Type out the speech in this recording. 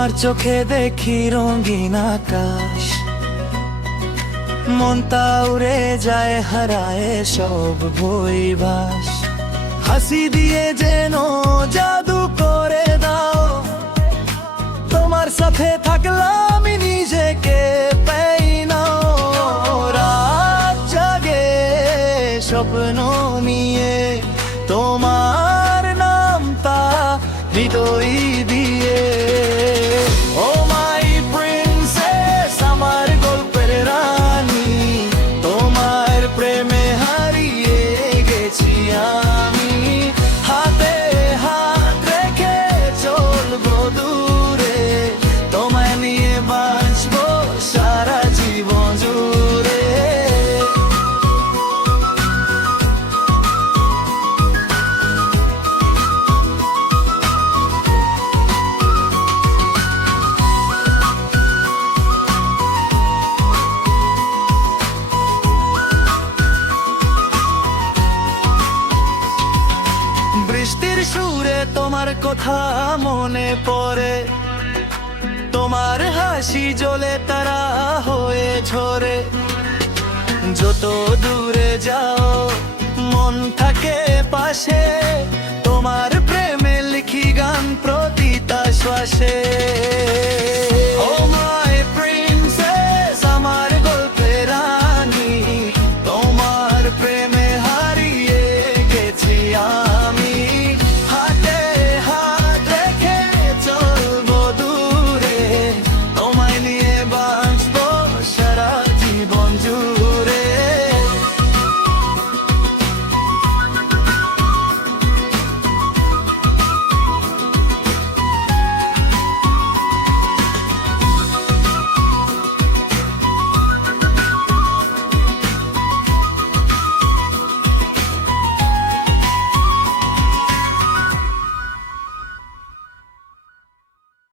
তোমার চোখে দেখি রঙিন আকাশ, মনটা উড়ে যায় হারায় সব বইবাস। হাসি দিয়ে যেন জাদু করে দাও, তোমার সাথে থাকলাম নিজেকে পাই না। রাত জাগে স্বপ্ন নিয়ে, তোমার নামটা হৃদয় দিয়ে। ও মাই প্রিন্সেস, আমার গল্পের রানী, তোমার প্রেমে হারিয়ে গেছি আমি। হাতে হাত রেখে চলবো দূরে, তোমায় নিয়ে বাঁচবো সারা জীবন জুড়ে। বৃষ্টির সুরে তোমার কথা মনে পড়ে, তোমার হাসি জ্বলে তারা হয়ে ঝরে। যত দূরে যাও মন থাকে পাশে, তোমার প্রেমে লিখি গান প্রতিটা শ্বাসে।